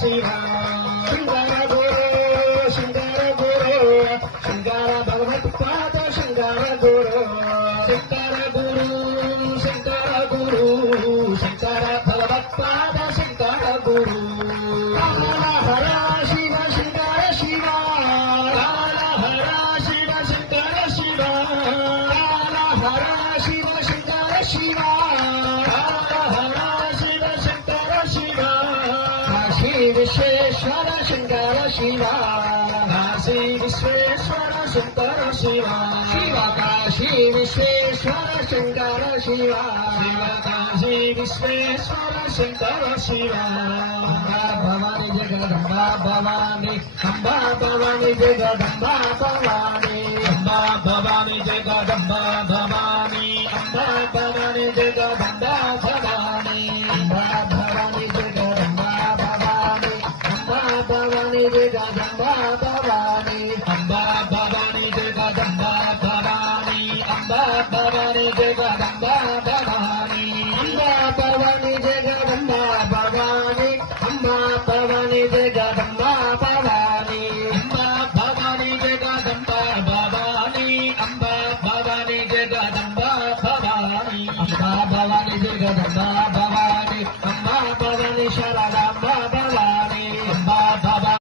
ಶಿವ ಶೃಂಗಾರ ಗುರು ಶೃಂಗಾರ ಗುರು ಶೃಂಗಾರ ಭಗವತ್ಪಾದ ಶೃಂಗಾರ ಗುರು ಶಂಕರ ಗುರು ಶಂಕರ ಗುರು ಶಂಕರ ಭಗವತ್ಪಾದ ಶಂಕರ ಗುರು ಹರ ಶಿವ ಶಂಕರ ಶಿವ ಹರ ಶಿವ ಶಂಕರ ಶಿವ ಹರ ಶಿವ ಶಂಕರ ಶಿವ ಹರ ಶಿವ ಶಂಕರ ಶಿವ ಕಾಶಿ ವಿಶ್ವೇಶ್ವರ ಶಂಕರ ಶಿವ ಕಾಶಿ ವಿಶ್ವೇಶ್ವರ ಶಂಕರ ಶಿವ ಶಿವ ಕಾಶಿ ವಿಶ್ವೇಶ್ವರ ಶಂಕರ ಶಿವ ಶಿವ ಕಾಶಿ ವಿಶ್ವೇಶ್ವರ ಶಂಕರ ಶಿವ ಭವಾನಿ ಜಗದಂಬಾ ಭವಾನಿ ಅಂಬಾ ಭವಾನಿ ಜಗದಂಬಾ ಭವಾನಿ ಅಂಬಾ ಭವಾನಿ ಜಗದಂಬಾ ಭವಾನಿ ಅಂಬಾ ಭವಾನಿ ಜಗದಂಬಾ ಭವಾನಿ ಅಂಬಾ ಭವಾನಿ ಜಗದಂಬಾ ಭವಾನಿ ಅಂಬಾ ಭವಾನಿ ಜಗದಂಬಾ ಭವಾನಿ ಅಂಬಾ ಭವಾನಿ ಜಗದಂಬಾ ಭವಾನಿ ಅಂಬಾ ಭವಾನಿ ಜಗದಂಬಾ ಭವಾನಿ ಅಂಬಾ ಭವಾನಿ ಜಗದಂಬಾ ಭವಾನಿ ಅಂಬಾ ಭವಾನಿ ಜಗದಂಬಾ